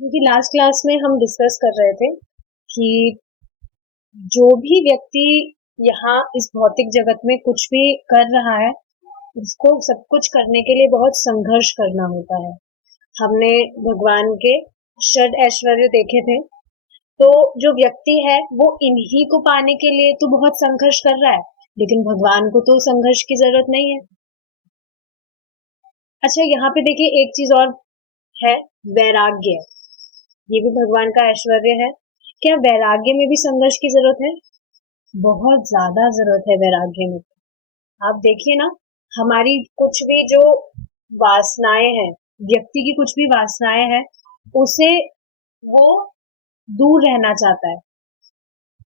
क्योंकि last class में हम डिस्कस कर रहे थे कि जो भी व्यक्ति यहाँ इस भौतिक जगत में कुछ भी कर रहा है, उसको सब कुछ करने के लिए बहुत संघर्ष करना होता है। हमने भगवान के षड ऐश्वर्य देखे थे। तो जो व्यक्ति है वो इन्हीं को पाने के लिए तो बहुत संघर्ष कर रहा है, लेकिन भगवान को तो संघर्ष की जरूरत नहीं है। अच्छा, यहाँ पे देखिए एक चीज और है, वैराग्य। ये भी भगवान का ऐश्वर्य है। क्या वैराग्य में भी संघर्ष की जरूरत है? बहुत ज्यादा जरूरत है वैराग्य में। आप देखिए ना, हमारी कुछ भी जो वासनाएं हैं, व्यक्ति की कुछ भी वासनाएं हैं, उसे वो दूर रहना चाहता है।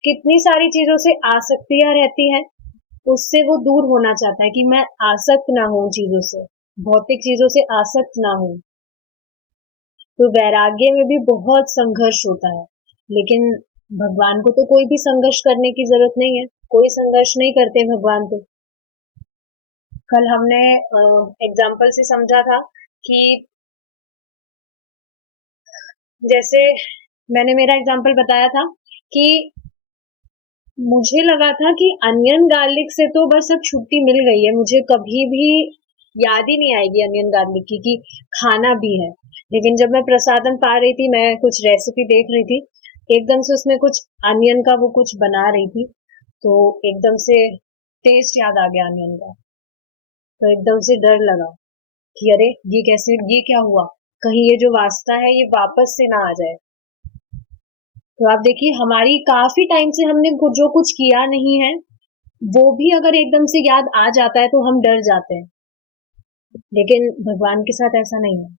कितनी सारी चीजों से आसक्तियां रहती हैं, उससे वो दूर होना चाहता है कि मैं आसक्त ना हूं चीजों से, भौतिक चीजों से आसक्त ना हूं। तो वैराग्य में भी बहुत संघर्ष होता है, लेकिन भगवान को तो कोई भी संघर्ष करने की जरूरत नहीं है। कोई संघर्ष नहीं करते भगवान तो। कल हमने एग्जाम्पल से समझा था कि जैसे मैंने मेरा एग्जाम्पल बताया था कि मुझे लगा था कि अनियन गार्लिक से तो बस अब छुट्टी मिल गई है, मुझे कभी भी याद ही नहीं आएगी अनियन गार्लिक की कि खाना भी है। लेकिन जब मैं प्रसादम पा रही थी, मैं कुछ रेसिपी देख रही थी, एकदम से उसमें कुछ अनियन का वो कुछ बना रही थी, तो एकदम से टेस्ट याद आ गया अनियन का। तो एकदम से डर लगा कि अरे ये कैसे, ये क्या हुआ, कहीं ये जो वास्ता है ये वापस से ना आ जाए। तो आप देखिए, हमारी काफी टाइम से हमने जो कुछ किया नहीं है, वो भी अगर एकदम से याद आ जाता है तो हम डर जाते हैं। लेकिन भगवान के साथ ऐसा नहीं है।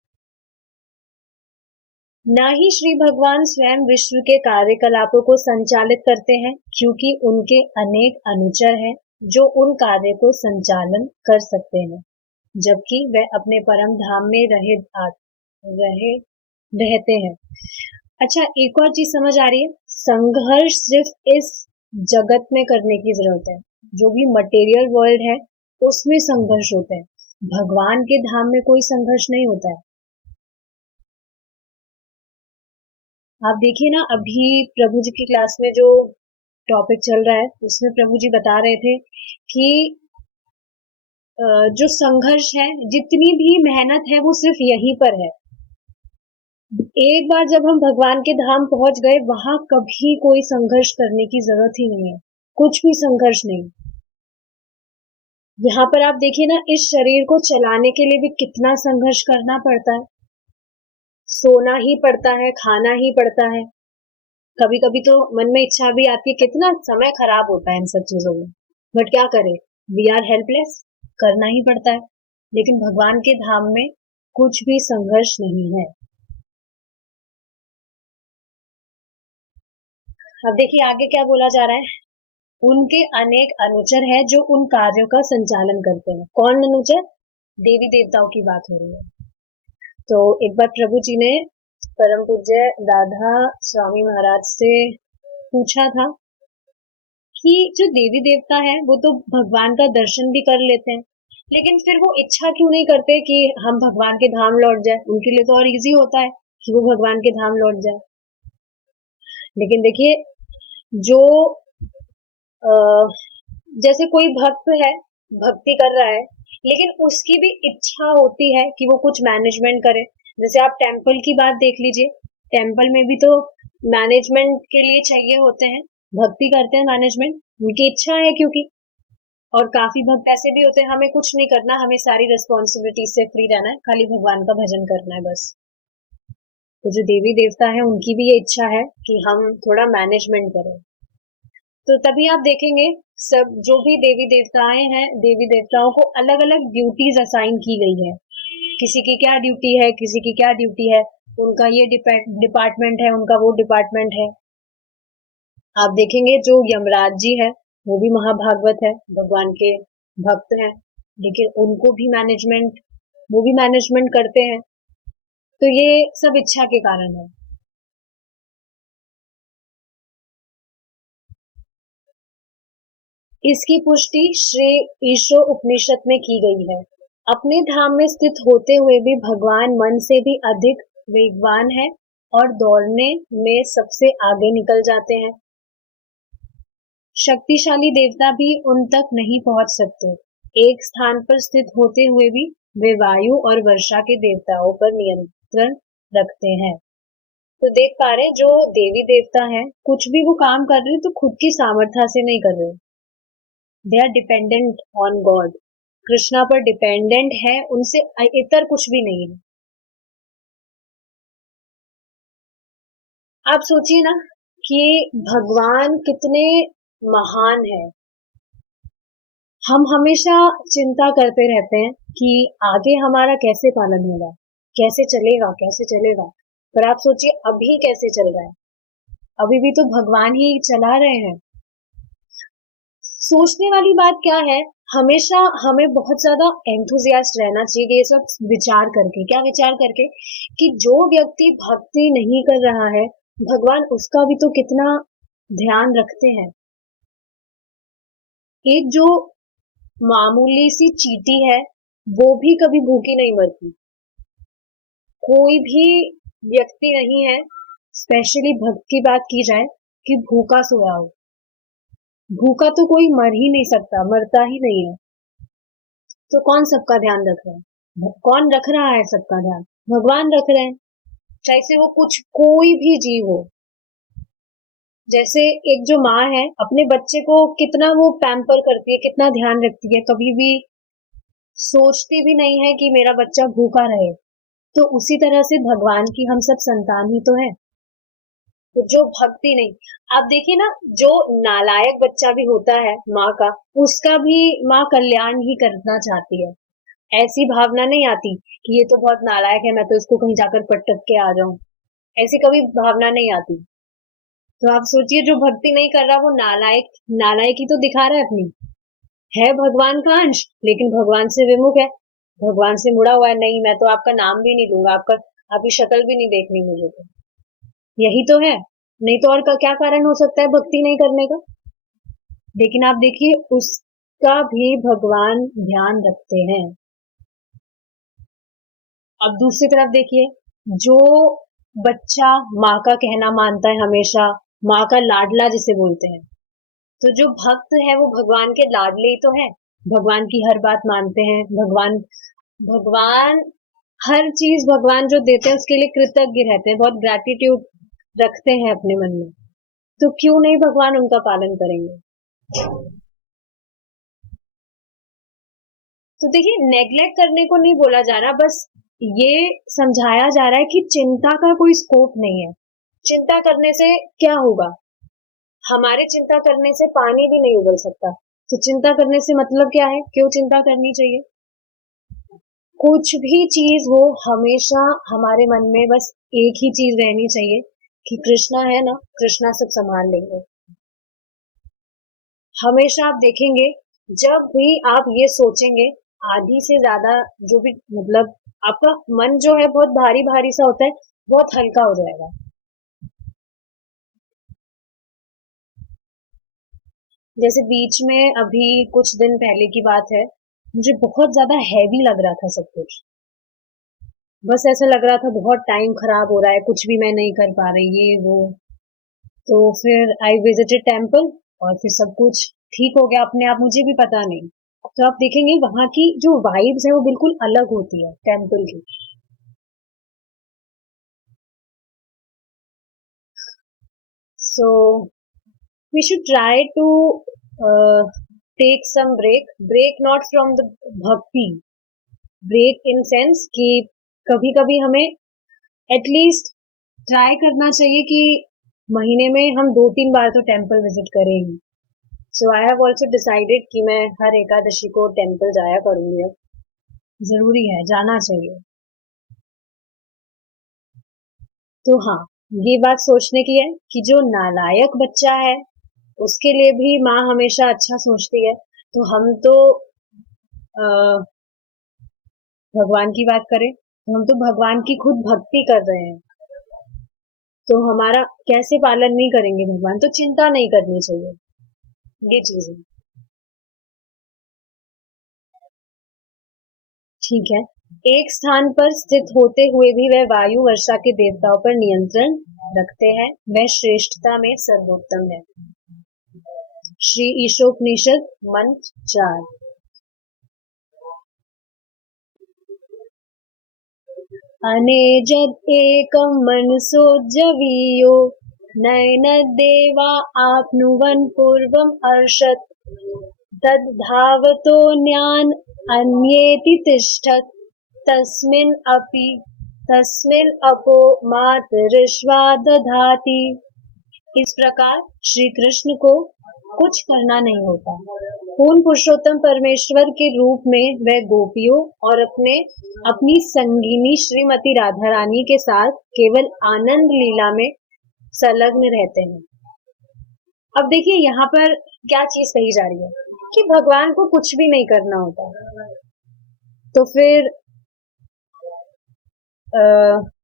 ना ही श्री भगवान स्वयं विश्व के कार्यकलापों को संचालित करते हैं, क्योंकि उनके अनेक अनुचर हैं जो उन कार्य को संचालन कर सकते हैं, जबकि वह अपने परम धाम में रहे रहते हैं। अच्छा, एक और चीज समझ आ रही है, संघर्ष सिर्फ इस जगत में करने की जरूरत है। जो भी मटेरियल वर्ल्ड है उसमें संघर्ष होता है, भगवान के धाम में कोई संघर्ष नहीं होता है। आप देखिए ना, अभी प्रभु जी की क्लास में जो टॉपिक चल रहा है उसमें प्रभु जी बता रहे थे कि जो संघर्ष है, जितनी भी मेहनत है वो सिर्फ यहीं पर है। एक बार जब हम भगवान के धाम पहुंच गए, वहां कभी कोई संघर्ष करने की जरूरत ही नहीं है, कुछ भी संघर्ष नहीं। यहाँ पर आप देखिए ना, इस शरीर को चलाने के लिए भी कितना संघर्ष करना पड़ता है। सोना ही पड़ता है, खाना ही पड़ता है, कभी कभी तो मन में इच्छा भी आती है, कितना समय खराब होता है इन सब चीजों में। बट क्या करें, वी आर हेल्पलेस, करना ही पड़ता है। लेकिन भगवान के धाम में कुछ भी संघर्ष नहीं है। अब देखिए आगे क्या बोला जा रहा है, उनके अनेक अनुचर हैं जो उन कार्यों का संचालन करते हैं। कौन अनुचर? देवी देवताओं की बात हो रही है। तो एक बार प्रभु जी ने परम पूज्य राधा स्वामी महाराज से पूछा था कि जो देवी देवता है वो तो भगवान का दर्शन भी कर लेते हैं, लेकिन फिर वो इच्छा क्यों नहीं करते कि हम भगवान के धाम लौट जाए? उनके लिए तो और इजी होता है कि वो भगवान के धाम लौट जाए। लेकिन देखिए, जो जैसे कोई भक्त है, भक्ति कर रहा है, लेकिन उसकी भी इच्छा होती है कि वो कुछ मैनेजमेंट करे। जैसे आप टेम्पल की बात देख लीजिए, टेम्पल में भी तो मैनेजमेंट के लिए चाहिए होते हैं, भक्ति करते हैं मैनेजमेंट, उनकी इच्छा है क्योंकि। और काफी भक्त ऐसे भी होते हैं, हमें कुछ नहीं करना, हमें सारी रिस्पॉन्सिबिलिटी से फ्री रहना है, खाली भगवान का भजन करना है बस। तो जो देवी देवता है उनकी भी ये इच्छा है कि हम थोड़ा मैनेजमेंट करें। तो तभी आप देखेंगे, सब जो भी देवी देवताएं हैं, देवी देवताओं को अलग अलग ड्यूटीज असाइन की गई है। किसी की क्या ड्यूटी है, किसी की क्या ड्यूटी है, उनका ये डिपार्टमेंट है, उनका वो डिपार्टमेंट है। आप देखेंगे जो यमराज जी है वो भी महाभागवत है, भगवान के भक्त हैं, लेकिन उनको भी मैनेजमेंट, वो भी मैनेजमेंट करते हैं। तो ये सब इच्छा के कारण है। इसकी पुष्टि श्री ईशो उपनिषद में की गई है। अपने धाम में स्थित होते हुए भी भगवान मन से भी अधिक वेगवान है और दौड़ने में सबसे आगे निकल जाते हैं। शक्तिशाली देवता भी उन तक नहीं पहुंच सकते। एक स्थान पर स्थित होते हुए भी वे वायु और वर्षा के देवताओं पर नियंत्रण रखते हैं। तो देख पा रहे हैं, जो देवी देवता हैं, कुछ भी वो काम कर रहे हैं तो खुद की सामर्थ्य से नहीं कर रहे। They are dependent on God. Krishna पर डिपेंडेंट है, उनसे इतर कुछ भी नहीं है। आप सोचिए ना कि भगवान कितने महान है। हम हमेशा चिंता करते रहते हैं कि आगे हमारा कैसे पालन होगा, कैसे चलेगा, कैसे चलेगा। पर आप सोचिए अभी कैसे चल रहा है। अभी भी तो भगवान ही चला रहे हैं। सोचने वाली बात क्या है, हमेशा हमें बहुत ज्यादा एंथुजियास्ट रहना चाहिए ये सब विचार करके। क्या विचार करके? कि जो व्यक्ति भक्ति नहीं कर रहा है, भगवान उसका भी तो कितना ध्यान रखते हैं। एक जो मामूली सी चींटी है, वो भी कभी भूखी नहीं मरती। कोई भी व्यक्ति नहीं है, स्पेशली भक्त की बात की जाए, कि भूखा सोया हो। भूखा तो कोई मर ही नहीं सकता, मरता ही नहीं है। तो कौन सबका ध्यान रख रहा है? कौन रख रहा है सबका ध्यान? भगवान रख रहे हैं। चाहे से वो कुछ कोई भी जीव हो। जैसे एक जो माँ है, अपने बच्चे को कितना वो पैम्पर करती है, कितना ध्यान रखती है, कभी भी सोचती भी नहीं है कि मेरा बच्चा भूखा रहे। तो उसी तरह से भगवान की हम सब संतान ही तो है। तो जो भक्ति नहीं, आप देखिए ना, जो नालायक बच्चा भी होता है माँ का, उसका भी माँ कल्याण ही करना चाहती है। ऐसी भावना नहीं आती कि ये तो बहुत नालायक है, मैं तो इसको कहीं जाकर पटक के आ जाऊं। ऐसी कभी भावना नहीं आती। तो आप सोचिए, जो भक्ति नहीं कर रहा वो नालायक नालायकी तो दिखा रहा है अपनी। है भगवान का अंश, लेकिन भगवान से विमुख है, भगवान से मुड़ा हुआ है। नहीं, मैं तो आपका नाम भी नहीं लूंगा, आपकी शक्ल भी नहीं देखनी मुझे। तो यही तो है। नहीं तो और का क्या कारण हो सकता है भक्ति नहीं करने का? लेकिन आप देखिए, उसका भी भगवान ध्यान रखते हैं। अब दूसरी तरफ देखिए, जो बच्चा माँ का कहना मानता है हमेशा, माँ का लाडला जिसे बोलते हैं, तो जो भक्त है वो भगवान के लाडले ही तो है। भगवान की हर बात मानते हैं। भगवान भगवान हर चीज भगवान जो देते हैं उसके लिए कृतज्ञ रहते हैं, बहुत ग्रैटिट्यूड रखते हैं अपने मन में। तो क्यों नहीं भगवान उनका पालन करेंगे? तो देखिए, नेग्लेक्ट करने को नहीं बोला जा रहा, बस ये समझाया जा रहा है कि चिंता का कोई स्कोप नहीं है। चिंता करने से क्या होगा? हमारे चिंता करने से पानी भी नहीं उबल सकता। तो चिंता करने से मतलब क्या है? क्यों चिंता करनी चाहिए? कुछ भी चीज हो, हमेशा हमारे मन में बस एक ही चीज रहनी चाहिए कि कृष्णा है ना, कृष्णा सब संभाल लेंगे। हमेशा आप देखेंगे, जब भी आप ये सोचेंगे, आधी से ज्यादा जो भी मतलब आपका मन जो है बहुत भारी भारी सा होता है, बहुत हल्का हो जाएगा। जैसे बीच में अभी कुछ दिन पहले की बात है, मुझे बहुत ज्यादा हैवी लग रहा था सब कुछ। बस ऐसा लग रहा था बहुत टाइम खराब हो रहा है, कुछ भी मैं नहीं कर पा रही, ये वो। तो फिर आई विजिटेड टेम्पल, और फिर सब कुछ ठीक हो गया अपने आप, मुझे भी पता नहीं। तो आप देखेंगे वहां की जो वाइब्स है वो बिल्कुल अलग होती है टेम्पल की। So we should try to take some break not from the bhakti, break in sense कि कभी कभी हमें एटलीस्ट ट्राई करना चाहिए कि महीने में हम 2-3 बार तो टेम्पल विजिट करेंगे। सो आई हैव ऑल्सो डिसाइडेड कि मैं हर एकादशी को टेम्पल जाया करूंगी। अब जरूरी है, जाना चाहिए। तो हाँ, ये बात सोचने की है कि जो नालायक बच्चा है उसके लिए भी माँ हमेशा अच्छा सोचती है। तो हम तो भगवान की बात करें तो हम तो भगवान की खुद भक्ति कर रहे हैं। तो हमारा कैसे पालन नहीं करेंगे भगवान? तो चिंता नहीं करनी चाहिए, ये चीज है। ठीक है। एक स्थान पर स्थित होते हुए भी वह वायु वर्षा के देवताओं पर नियंत्रण रखते हैं। वह श्रेष्ठता में सर्वोत्तम है। श्री ईशोपनिषद मंत्र 4। अनेजद एकं मनसो जवीयो नयनदेवा आप्नुवन् पूर्वम् अर्षत् तद्धावतोऽन्यान् अन्येति तिष्ठत् तस्मिन् अपो मातरिश्वा दधाति। इस प्रकार श्री कृष्ण को कुछ करना नहीं होता। पूर्ण पुरुषोत्तम परमेश्वर के रूप में वह गोपियों और अपनी संगिनी श्रीमती राधा रानी के साथ केवल आनंद लीला में संलग्न रहते हैं। अब देखिए यहाँ पर क्या चीज कही जा रही है कि भगवान को कुछ भी नहीं करना होता। तो फिर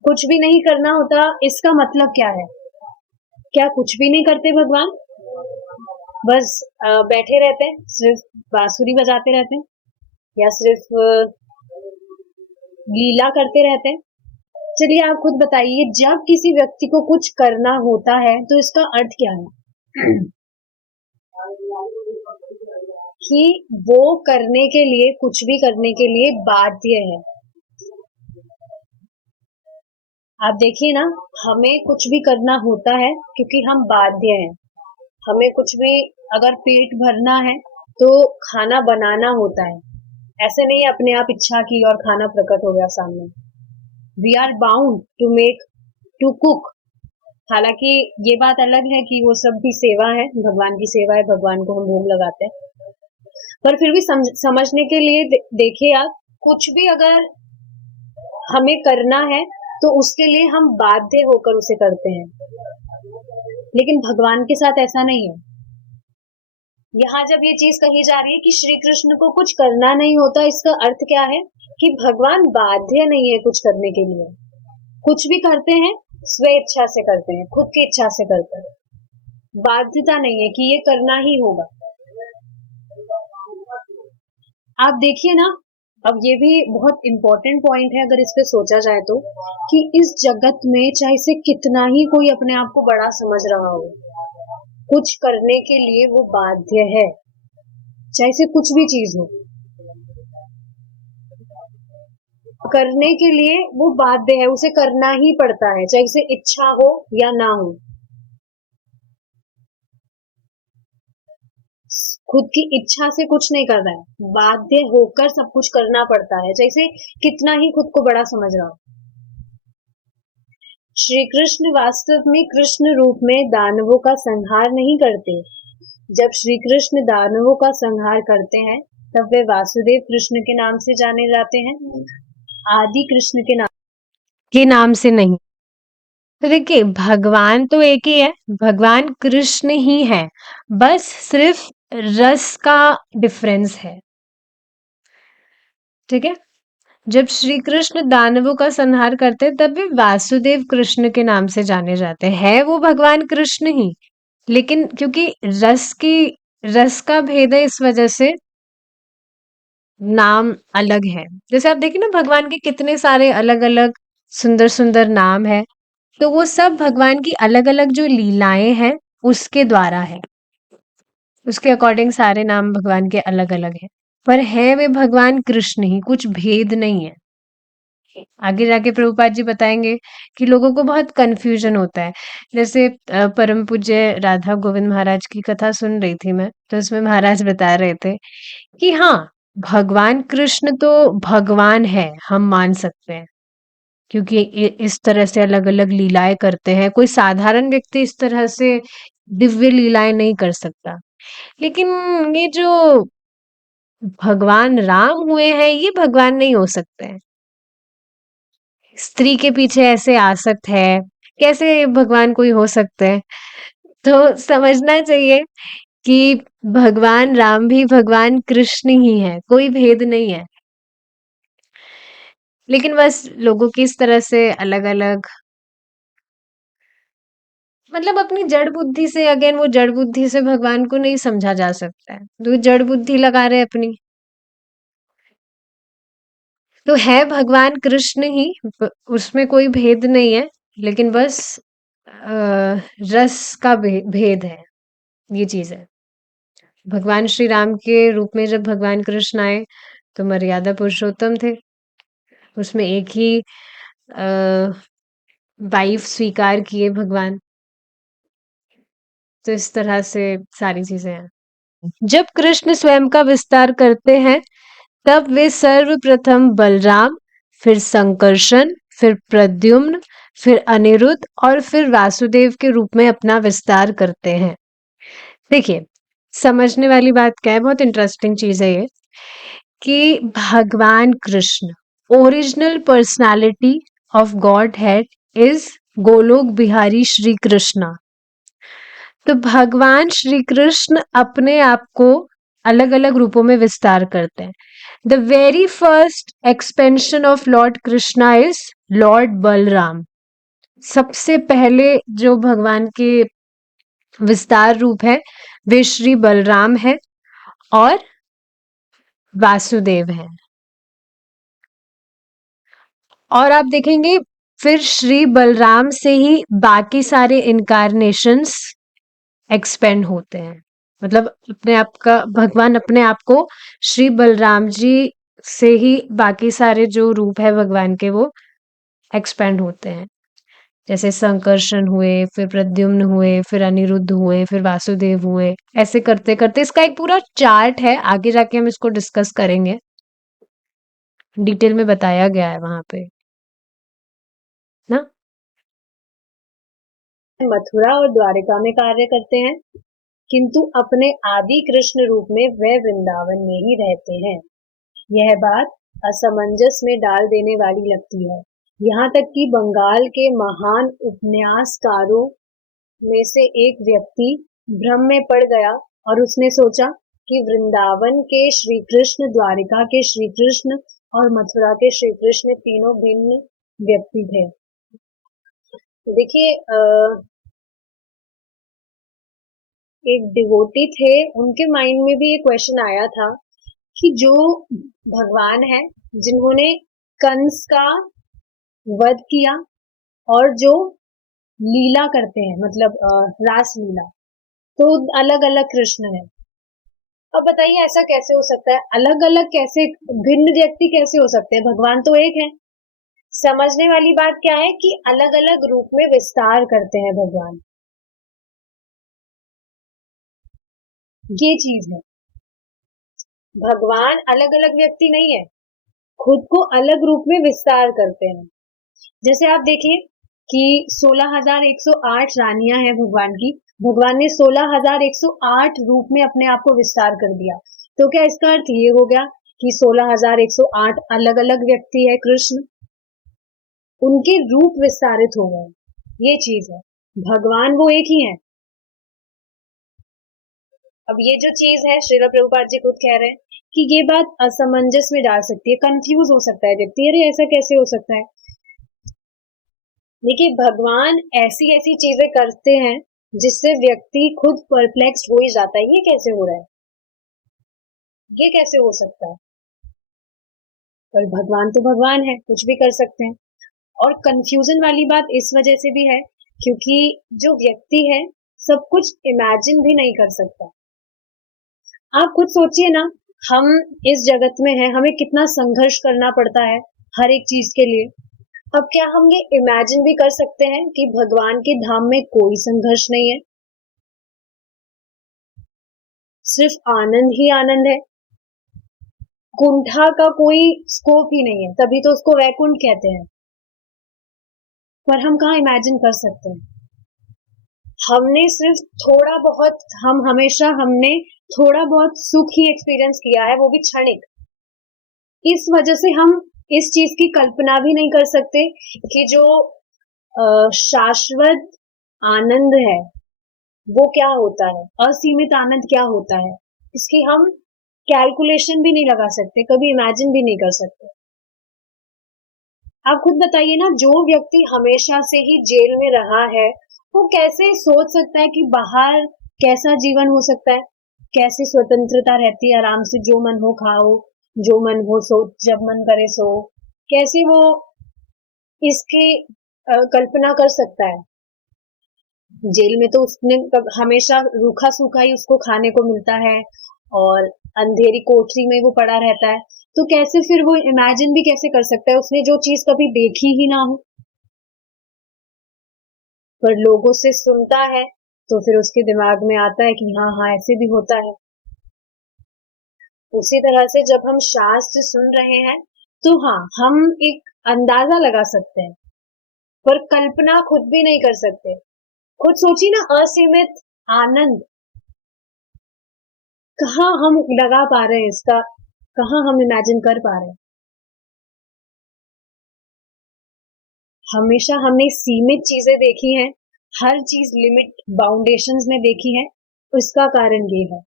कुछ भी नहीं करना होता, इसका मतलब क्या है? क्या कुछ भी नहीं करते भगवान? बस बैठे रहते हैं, सिर्फ बांसुरी बजाते रहते हैं, या सिर्फ लीला करते रहते हैं? चलिए आप खुद बताइए, जब किसी व्यक्ति को कुछ करना होता है तो इसका अर्थ क्या है? कि वो करने के लिए, कुछ भी करने के लिए बाध्य है। आप देखिए ना, हमें कुछ भी करना होता है क्योंकि हम बाध्य हैं। हमें कुछ भी अगर पेट भरना है तो खाना बनाना होता है। ऐसे नहीं अपने आप इच्छा की और खाना प्रकट हो गया सामने। We are bound to cook. हालांकि ये बात अलग है कि वो सब भी सेवा है, भगवान की सेवा है, भगवान को हम भोग लगाते हैं। पर फिर भी समझने के लिए देखिए आप, कुछ भी अगर हमें करना है तो उसके लिए हम बाध्य होकर उसे करते हैं। लेकिन भगवान के साथ ऐसा नहीं है। यहाँ जब ये चीज कही जा रही है कि श्री कृष्ण को कुछ करना नहीं होता, इसका अर्थ क्या है? कि भगवान बाध्य नहीं है कुछ करने के लिए। कुछ भी करते हैं स्व इच्छा से करते हैं, खुद की इच्छा से करते हैं। बाध्यता नहीं है कि ये करना ही होगा। आप देखिए ना, अब ये भी बहुत इंपॉर्टेंट पॉइंट है अगर इस पे सोचा जाए तो, कि इस जगत में चाहे से कितना ही कोई अपने आप को बड़ा समझ रहा हो, कुछ करने के लिए वो बाध्य है, चाहे से कुछ भी चीज हो, करने के लिए वो बाध्य है, उसे करना ही पड़ता है, चाहे उसे इच्छा हो या ना हो। खुद की इच्छा से कुछ नहीं कर रहा है, बाध्य होकर सब कुछ करना पड़ता है, जैसे कितना ही खुद को बड़ा समझ रहा हो। श्री कृष्ण वास्तव में कृष्ण रूप में दानवों का संहार नहीं करते। जब श्री कृष्ण दानवों का संहार करते हैं तब वे वासुदेव कृष्ण के नाम से जाने जाते हैं, आदि कृष्ण के नाम से नहीं। तो देखिए, भगवान तो एक ही है, भगवान कृष्ण ही है, बस सिर्फ रस का डिफरेंस है। ठीक है, जब श्री कृष्ण दानवों का संहार करते तब वे वासुदेव कृष्ण के नाम से जाने जाते हैं, वो भगवान कृष्ण ही, लेकिन क्योंकि रस का भेद है, इस वजह से नाम अलग है। जैसे आप देखिए ना, भगवान के कितने सारे अलग अलग सुंदर सुंदर नाम है, तो वो सब भगवान की अलग अलग जो लीलाएं हैं उसके द्वारा है, उसके अकॉर्डिंग सारे नाम भगवान के अलग अलग हैं, पर है वे भगवान कृष्ण ही, कुछ भेद नहीं है। आगे जाके प्रभुपाद जी बताएंगे कि लोगों को बहुत कंफ्यूजन होता है। जैसे परम पूज्य राधा गोविंद महाराज की कथा सुन रही थी मैं, तो उसमें महाराज बता रहे थे कि हाँ, भगवान कृष्ण तो भगवान है, हम मान सकते हैं, क्योंकि इस तरह से अलग अलग लीलाएं करते हैं, कोई साधारण व्यक्ति इस तरह से दिव्य लीलाएं नहीं कर सकता। लेकिन ये जो भगवान राम हुए हैं, ये भगवान नहीं हो सकते हैं। स्त्री के पीछे ऐसे आसक्त है, कैसे भगवान कोई हो सकते हैं? तो समझना चाहिए कि भगवान राम भी भगवान कृष्ण ही है, कोई भेद नहीं है। लेकिन बस लोगों की इस तरह से अलग अलग, मतलब अपनी जड़ बुद्धि से, अगेन वो जड़ बुद्धि से भगवान को नहीं समझा जा सकता है, तो जड़ बुद्धि लगा रहे अपनी। तो है भगवान कृष्ण ही, उसमें कोई भेद नहीं है, लेकिन बस रस का भेद है, ये चीज है। भगवान श्री राम के रूप में जब भगवान कृष्ण आए तो मर्यादा पुरुषोत्तम थे, उसमें एक ही वाइफ स्वीकार किए भगवान। तो इस तरह से सारी चीजें हैं। जब कृष्ण स्वयं का विस्तार करते हैं तब वे सर्वप्रथम बलराम, फिर संकर्षण, फिर प्रद्युम्न, फिर अनिरुद्ध और फिर वासुदेव के रूप में अपना विस्तार करते हैं। देखिए, समझने वाली बात क्या है, बहुत इंटरेस्टिंग चीज है ये, कि भगवान Krishna original personality of God head is Golok Bihari Shri Krishna. तो भगवान श्री कृष्ण अपने आप को अलग अलग रूपों में विस्तार करते हैं। The very first expansion of Lord Krishna is Lord Balram. सबसे पहले जो भगवान के विस्तार रूप है वे श्री बलराम है और वासुदेव है। और आप देखेंगे फिर श्री बलराम से ही बाकी सारे इनकारनेशंस एक्सपेंड होते हैं। मतलब अपने आप का भगवान अपने आप को श्री बलराम जी से ही बाकी सारे जो रूप है भगवान के वो एक्सपेंड होते हैं। जैसे संकर्षण हुए, फिर प्रद्युम्न हुए, फिर अनिरुद्ध हुए, फिर वासुदेव हुए। ऐसे करते करते इसका एक पूरा चार्ट है, आगे जाके हम इसको डिस्कस करेंगे, डिटेल में बताया गया है वहां पे ना। मथुरा और द्वारिका में कार्य करते हैं, किंतु अपने आदि कृष्ण रूप में वे वृंदावन में ही रहते हैं। यह बात असमंजस में डाल देने वाली लगती है। यहाँ तक कि बंगाल के महान उपन्यासकारों में से एक व्यक्ति भ्रम में पड़ गया और उसने सोचा कि वृंदावन के श्री कृष्ण, द्वारिका के श्री कृष्ण और मथुरा के श्री कृष्ण तीनों भिन्न व्यक्ति थे। तो देखिए, एक डिवोटी थे, उनके माइंड में भी ये क्वेश्चन आया था कि जो भगवान है जिन्होंने कंस का वध किया और जो लीला करते हैं, मतलब रास लीला, तो अलग अलग कृष्ण है। अब बताइए ऐसा कैसे हो सकता है, अलग अलग कैसे, भिन्न व्यक्ति कैसे हो सकते हैं, भगवान तो एक है। समझने वाली बात क्या है कि अलग अलग रूप में विस्तार करते हैं भगवान, ये चीज है। भगवान अलग अलग व्यक्ति नहीं है, खुद को अलग रूप में विस्तार करते हैं। जैसे आप देखिए कि 16,108 रानियां हैं भगवान की, भगवान ने 16,108 रूप में अपने आप को विस्तार कर दिया। तो क्या इसका अर्थ ये हो गया कि 16,108 अलग अलग व्यक्ति है कृष्ण, उनके रूप विस्तारित हो गए, ये चीज है। भगवान वो एक ही है। अब ये जो चीज है, श्रील प्रभुपाद जी खुद कह रहे हैं कि ये बात असमंजस में डाल सकती है, कंफ्यूज हो सकता है व्यक्ति, अरे ऐसा कैसे हो सकता है। देखिए, भगवान ऐसी ऐसी चीजें करते हैं जिससे व्यक्ति खुद परप्लेक्स हो ही जाता है, ये कैसे हो रहा है, ये कैसे हो सकता है। पर भगवान तो भगवान है, कुछ भी कर सकते हैं। और कंफ्यूजन वाली बात इस वजह से भी है क्योंकि जो व्यक्ति है सब कुछ इमेजिन भी नहीं कर सकता। आप खुद सोचिए ना, हम इस जगत में हैं, हमें कितना संघर्ष करना पड़ता है हर एक चीज के लिए। अब क्या हम ये इमेजिन भी कर सकते हैं कि भगवान के धाम में कोई संघर्ष नहीं है, सिर्फ आनंद ही आनंद है, कुंठा का कोई स्कोप ही नहीं है, तभी तो उसको वैकुंठ कहते हैं। पर हम कहाँ इमेजिन कर सकते हैं। हमने सिर्फ थोड़ा बहुत, हमने थोड़ा बहुत सुख ही एक्सपीरियंस किया है, वो भी क्षणिक। इस वजह से हम इस चीज की कल्पना भी नहीं कर सकते कि जो शाश्वत आनंद है वो क्या होता है, असीमित आनंद क्या होता है, इसकी हम कैलकुलेशन भी नहीं लगा सकते, कभी इमेजिन भी नहीं कर सकते। आप खुद बताइए ना, जो व्यक्ति हमेशा से ही जेल में रहा है वो कैसे सोच सकता है कि बाहर कैसा जीवन हो सकता है, कैसी स्वतंत्रता रहती है, आराम से जो मन हो खाओ, जो मन हो सो, जब मन करे सो, कैसे वो इसकी कल्पना कर सकता है। जेल में तो उसने हमेशा रूखा सूखा ही उसको खाने को मिलता है और अंधेरी कोठरी में वो पड़ा रहता है, तो कैसे फिर वो इमेजिन भी कैसे कर सकता है उसने जो चीज कभी देखी ही ना हो। पर लोगों से सुनता है तो फिर उसके दिमाग में आता है कि हाँ हाँ ऐसे भी होता है। उसी तरह से जब हम शास्त्र सुन रहे हैं तो हाँ हम एक अंदाजा लगा सकते हैं, पर कल्पना खुद भी नहीं कर सकते। खुद सोचिए ना, असीमित आनंद कहाँ हम लगा पा रहे हैं इसका, कहाँ हम इमेजिन कर पा रहे हैं। हमेशा हमने सीमित चीजें देखी हैं, हर चीज लिमिट बाउंडेशंस में देखी है, उसका कारण ये है।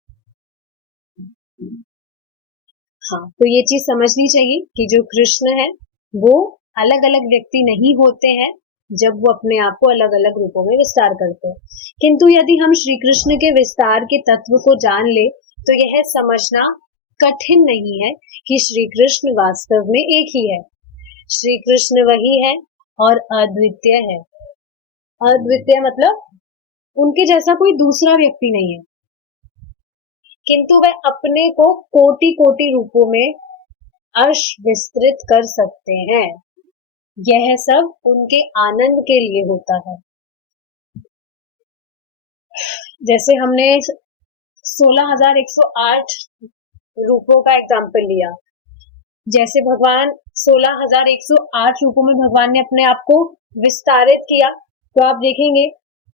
हाँ, तो ये चीज समझनी चाहिए कि जो कृष्ण है वो अलग अलग व्यक्ति नहीं होते हैं जब वो अपने आप को अलग अलग रूपों में विस्तार करते हैं। किंतु यदि हम श्री कृष्ण के विस्तार के तत्व को जान ले तो यह समझना कठिन नहीं है कि श्री कृष्ण वास्तव में एक ही है। श्री कृष्ण वही है और अद्वितीय है। अद्वितीय मतलब उनके जैसा कोई दूसरा व्यक्ति नहीं है, किंतु वह अपने को कोटि कोटि रूपों में अर्श विस्तृत कर सकते हैं। यह सब उनके आनंद के लिए होता है। जैसे हमने 16,108 रूपों का एग्जाम्पल लिया। जैसे भगवान 16,108 रूपों में भगवान ने अपने आप को विस्तारित किया, तो आप देखेंगे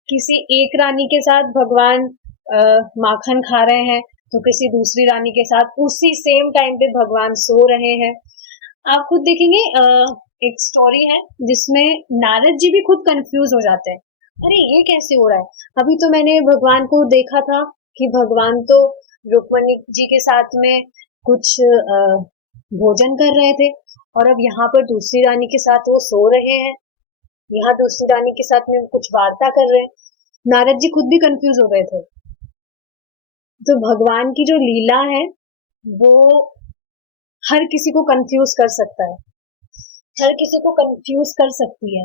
किसी एक रानी के साथ भगवान माखन खा रहे हैं, तो किसी दूसरी रानी के साथ उसी सेम टाइम पे भगवान सो रहे हैं। आप खुद देखेंगे एक स्टोरी है जिसमें नारद जी भी खुद कंफ्यूज हो जाते हैं, अरे ये कैसे हो रहा है। अभी तो मैंने भगवान को देखा था कि भगवान तो रुक्मणी जी के साथ में कुछ भोजन कर रहे थे, और अब यहाँ पर दूसरी रानी के साथ वो सो रहे हैं, यहाँ दूसरी रानी के साथ में कुछ वार्ता कर रहे हैं। नारद जी खुद भी कंफ्यूज हो गए थे। तो भगवान की जो लीला है वो हर किसी को कंफ्यूज कर सकता है, हर किसी को कंफ्यूज कर सकती है।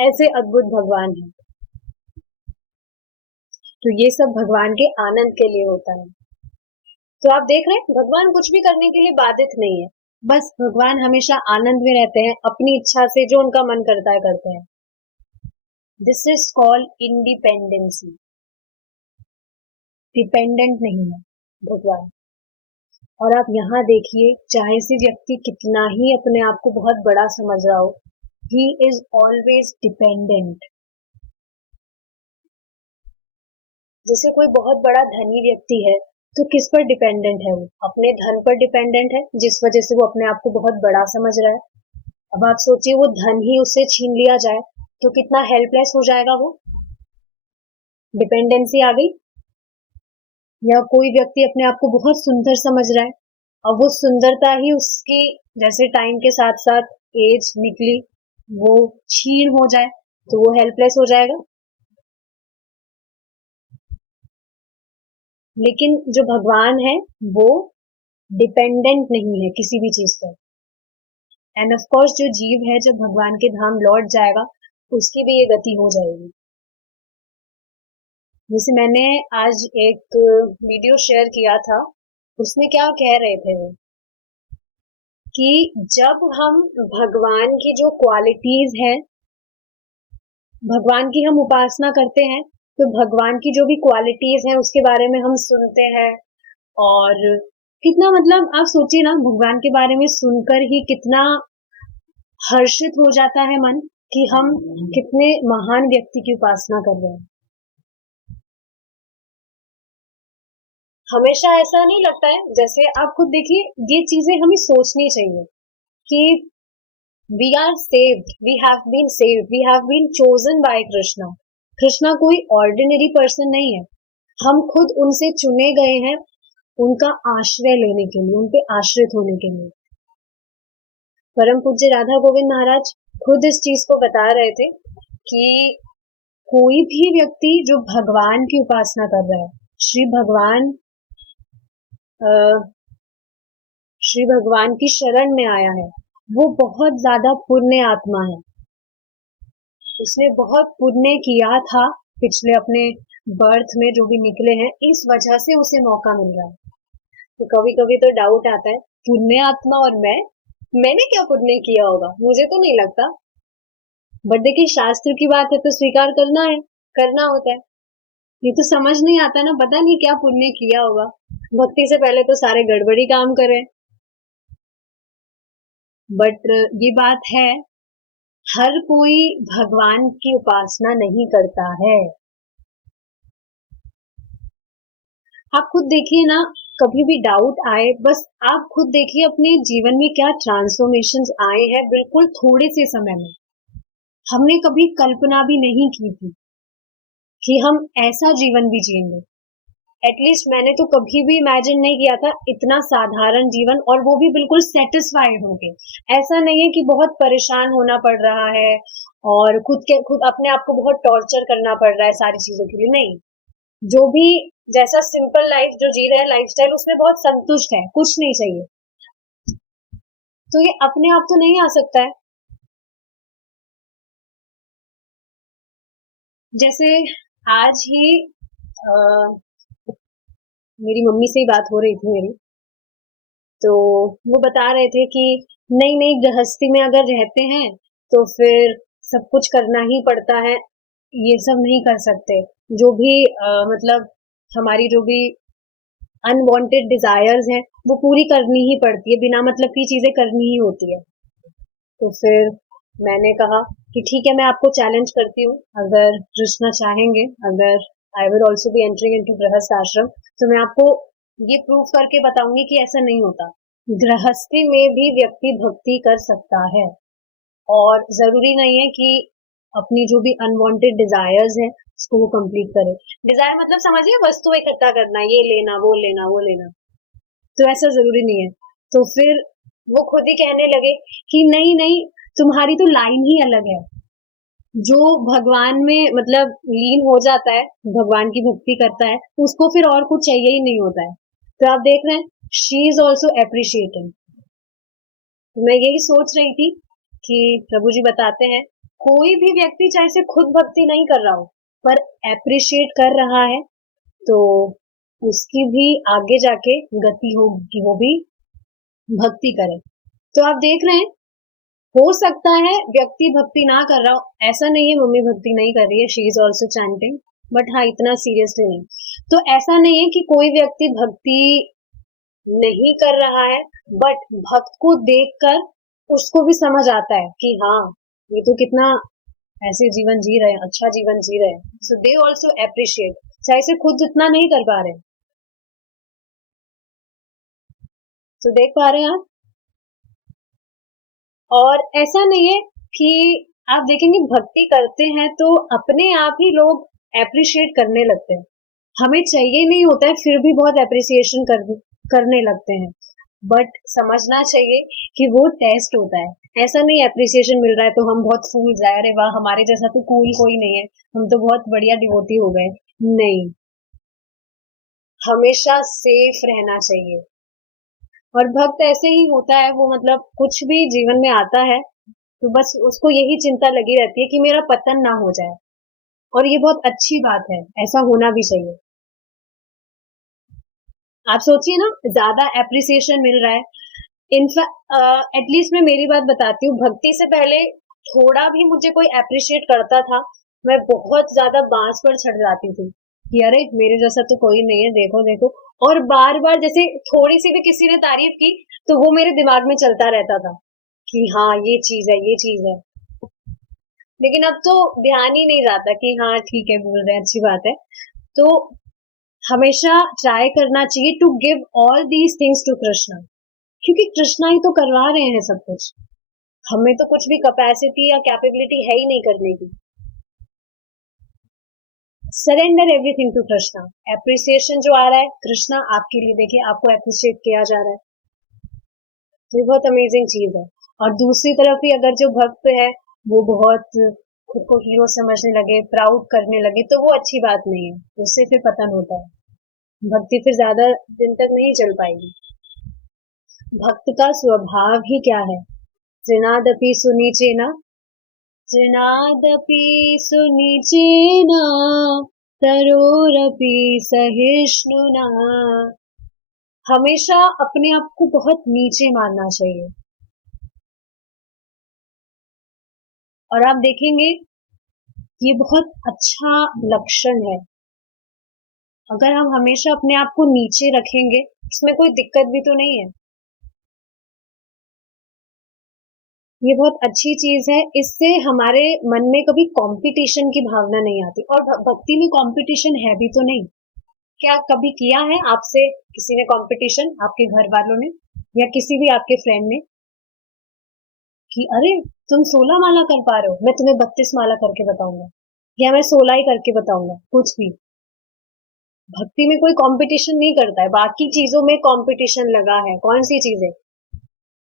ऐसे अद्भुत भगवान है। तो ये सब भगवान के आनंद के लिए होता है। तो आप देख रहे हैं भगवान कुछ भी करने के लिए बाधित नहीं है, बस भगवान हमेशा आनंद में रहते हैं, अपनी इच्छा से जो उनका मन करता है करते हैं। This is called independency. Dependent नहीं है भगवान। और आप यहाँ देखिए, चाहे से व्यक्ति कितना ही अपने आप को बहुत बड़ा समझ रहा हो, ही इज ऑलवेज डिपेंडेंट। जैसे कोई बहुत बड़ा धनी व्यक्ति है तो किस पर डिपेंडेंट है, वो अपने धन पर डिपेंडेंट है, जिस वजह से वो अपने आप को बहुत बड़ा समझ रहा है। अब आप सोचिए वो धन ही उससे छीन लिया जाए तो कितना हेल्पलेस हो जाएगा वो। डिपेंडेंसी आ गई। या कोई व्यक्ति अपने आप को बहुत सुंदर समझ रहा है, और वो सुंदरता ही उसकी जैसे टाइम के साथ साथ एज निकली वो क्षीण हो जाए तो वो हेल्पलेस हो जाएगा। लेकिन जो भगवान है वो डिपेंडेंट नहीं है किसी भी चीज पर। एंड ऑफ कोर्स जो जीव है जब भगवान के धाम लौट जाएगा उसकी भी ये गति हो जाएगी। जैसे मैंने आज एक वीडियो शेयर किया था, उसमें क्या कह रहे थे वो कि जब हम भगवान की जो क्वालिटीज हैं, भगवान की हम उपासना करते हैं, तो भगवान की जो भी क्वालिटीज हैं उसके बारे में हम सुनते हैं, और कितना मतलब आप सोचिए ना, भगवान के बारे में सुनकर ही कितना हर्षित हो जाता है मन कि हम कितने महान व्यक्ति की उपासना कर रहे हैं। हमेशा ऐसा नहीं लगता है, जैसे आप खुद देखिए ये चीजें हमें सोचनी चाहिए कि we are saved, we have been saved, we have been chosen by Krishna. Krishna कोई ऑर्डिनरी पर्सन नहीं है, हम खुद उनसे चुने गए हैं उनका आश्रय लेने के लिए, उनपे आश्रित होने के लिए। परम पूज्य राधा गोविंद महाराज खुद इस चीज को बता रहे थे कि कोई भी व्यक्ति जो भगवान की उपासना कर रहा है, श्री भगवान श्री भगवान की शरण में आया है, वो बहुत ज्यादा पुण्य आत्मा है, उसने बहुत पुण्य किया था पिछले अपने बर्थ में जो भी निकले हैं, इस वजह से उसे मौका मिल रहा है। तो कभी कभी तो डाउट आता है, पुण्य आत्मा और मैंने क्या पुण्य किया होगा, मुझे तो नहीं लगता। बट देखिए, शास्त्र की बात है तो स्वीकार करना है, करना होता है। ये तो समझ नहीं आता ना, पता नहीं क्या पुण्य किया होगा, भक्ति से पहले तो सारे गड़बड़ी काम करे। बट ये बात है, हर कोई भगवान की उपासना नहीं करता है। आप खुद देखिए ना, कभी भी डाउट आए, बस आप खुद देखिए अपने जीवन में क्या ट्रांसफॉर्मेशंस आए हैं बिल्कुल थोड़े से समय में। हमने कभी कल्पना भी नहीं की थी कि हम ऐसा जीवन भी जिएंगे। एटलीस्ट मैंने तो कभी भी इमेजिन नहीं किया था इतना साधारण जीवन, और वो भी बिल्कुल सेटिस्फाइड होके। ऐसा नहीं है कि बहुत परेशान होना पड़ रहा है और खुद अपने आप को बहुत टॉर्चर करना पड़ रहा है सारी चीजों के लिए, नहीं। जो भी जैसा सिंपल लाइफ जो जी रहे हैं लाइफस्टाइल, उसमें बहुत संतुष्ट है, कुछ नहीं चाहिए। तो ये अपने आप तो नहीं आ सकता है। जैसे आज ही आ, मेरी मम्मी से ही बात हो रही थी मेरी, तो वो बता रहे थे कि नई नई गृहस्थी में अगर रहते हैं तो फिर सब कुछ करना ही पड़ता है, ये सब नहीं कर सकते। जो भी मतलब हमारी जो भी अनवांटेड डिजायर्स हैं वो पूरी करनी ही पड़ती है, बिना मतलब की चीजें करनी ही होती है। तो फिर मैंने कहा कि ठीक है, मैं आपको चैलेंज करती हूँ, अगर कृष्णा चाहेंगे, अगर I will also be entering into गृहस्थ आश्रम, तो मैं आपको ये प्रूफ करके बताऊंगी कि ऐसा नहीं होता। गृहस्थी में भी व्यक्ति भक्ति कर सकता है, और जरूरी नहीं है कि अपनी जो भी अनवांटेड डिजायर्स हैं उसको वो कंप्लीट करे। डिजायर मतलब समझिए, वस्तु इकट्ठा करना, ये लेना वो लेना वो लेना, तो ऐसा जरूरी नहीं है। तो फिर वो खुद ही कहने लगे कि नहीं नहीं, तुम्हारी तो लाइन ही अलग है। जो भगवान में मतलब लीन हो जाता है, भगवान की भक्ति करता है, उसको फिर और कुछ चाहिए ही नहीं होता है। तो आप देख रहे हैं, शी इज ऑल्सो अप्रिशिएटिंग। तो मैं यही सोच रही थी कि प्रभु जी बताते हैं, कोई भी व्यक्ति चाहे से खुद भक्ति नहीं कर रहा हो, पर अप्रिशिएट कर रहा है, तो उसकी भी आगे जाके गति होगी कि वो भी भक्ति करे। तो आप देख रहे हैं, हो सकता है व्यक्ति भक्ति ना कर रहा हो, ऐसा नहीं है मम्मी भक्ति नहीं कर रही है, she is also chanting, but हाँ इतना सीरियसली नहीं। तो ऐसा नहीं है कि कोई व्यक्ति भक्ति नहीं कर रहा है, बट भक्त को देखकर उसको भी समझ आता है कि हाँ, ये तो कितना ऐसे जीवन जी रहे हैं, अच्छा जीवन जी रहे हैं। सो दे ऑल्सो अप्रिशिएट, चाहे से खुद इतना नहीं कर पा रहे। तो देख पा रहे हैं आप। और ऐसा नहीं है कि आप देखेंगे भक्ति करते हैं तो अपने आप ही लोग अप्रिशिएट करने लगते हैं, हमें चाहिए नहीं होता है फिर भी बहुत अप्रिसिएशन करने लगते हैं। बट समझना चाहिए कि वो टेस्ट होता है, ऐसा नहीं अप्रिसिएशन मिल रहा है तो हम बहुत फूल जाए, अरे वाह हमारे जैसा तो कूल कोई नहीं है, हम तो बहुत बढ़िया डिवोटी हो गए। नहीं, हमेशा सेफ रहना चाहिए। और भक्त ऐसे ही होता है, वो मतलब कुछ भी जीवन में आता है तो बस उसको यही चिंता लगी रहती है कि मेरा पतन ना हो जाए। और ये बहुत अच्छी बात है, ऐसा होना भी चाहिए। आप सोचिए ना, ज्यादा एप्रिसिएशन मिल रहा है। इनफैक्ट एटलीस्ट मैं मेरी बात बताती हूँ, भक्ति से पहले थोड़ा भी मुझे कोई अप्रिशिएट करता था, मैं बहुत ज्यादा बांस पर चढ़ जाती थी कि अरे मेरे जैसा तो कोई नहीं है, देखो देखो। और बार बार जैसे थोड़ी सी भी किसी ने तारीफ की तो वो मेरे दिमाग में चलता रहता था कि हाँ ये चीज है, ये चीज है। लेकिन अब तो ध्यान ही नहीं जाता कि हाँ ठीक है, बोल रहे हैं, अच्छी बात है। तो हमेशा ट्राई करना चाहिए to give all these things to Krishna, क्योंकि कृष्णा ही तो करवा रहे हैं सब कुछ, हमें तो कुछ भी कैपेसिटी या कैपेबिलिटी है ही नहीं करने की। Surrender everything to Krishna. Appreciation जो आ रहा है कृष्णा आपके लिए, देखिए आपको अप्रिशिएट किया जा रहा है, तो ये बहुत अमेजिंग चीज है। और दूसरी तरफ ही अगर जो भक्त है वो बहुत खुद को हीरो समझने लगे, प्राउड करने लगे, तो वो अच्छी बात नहीं है, उससे फिर पतन होता है, भक्ति फिर ज्यादा दिन तक नहीं चल पाएगी। भक्त का स्वभाव ही क्या है, तृणादपि सुनिचेन, तृणादपि सुनिचेन, तरोरपि सहिष्णुना। हमेशा अपने आप को बहुत नीचे मानना चाहिए। और आप देखेंगे ये बहुत अच्छा लक्षण है। अगर हम हमेशा अपने आप को नीचे रखेंगे, इसमें कोई दिक्कत भी तो नहीं है। ये बहुत अच्छी चीज है। इससे हमारे मन में कभी कंपटीशन की भावना नहीं आती। और भक्ति में कंपटीशन है भी तो नहीं। क्या कभी किया है आपसे किसी ने कंपटीशन, आपके घर वालों ने या किसी भी आपके फ्रेंड ने, कि अरे तुम 16 माला कर पा रहे हो, मैं तुम्हें 32 माला करके बताऊंगा, या मैं 16 ही करके बताऊंगा, कुछ भी। भक्ति में कोई कंपटीशन नहीं करता है। बाकी चीजों में कंपटीशन लगा है। कौन सी चीजें?